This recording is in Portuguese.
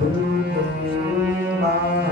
Que mais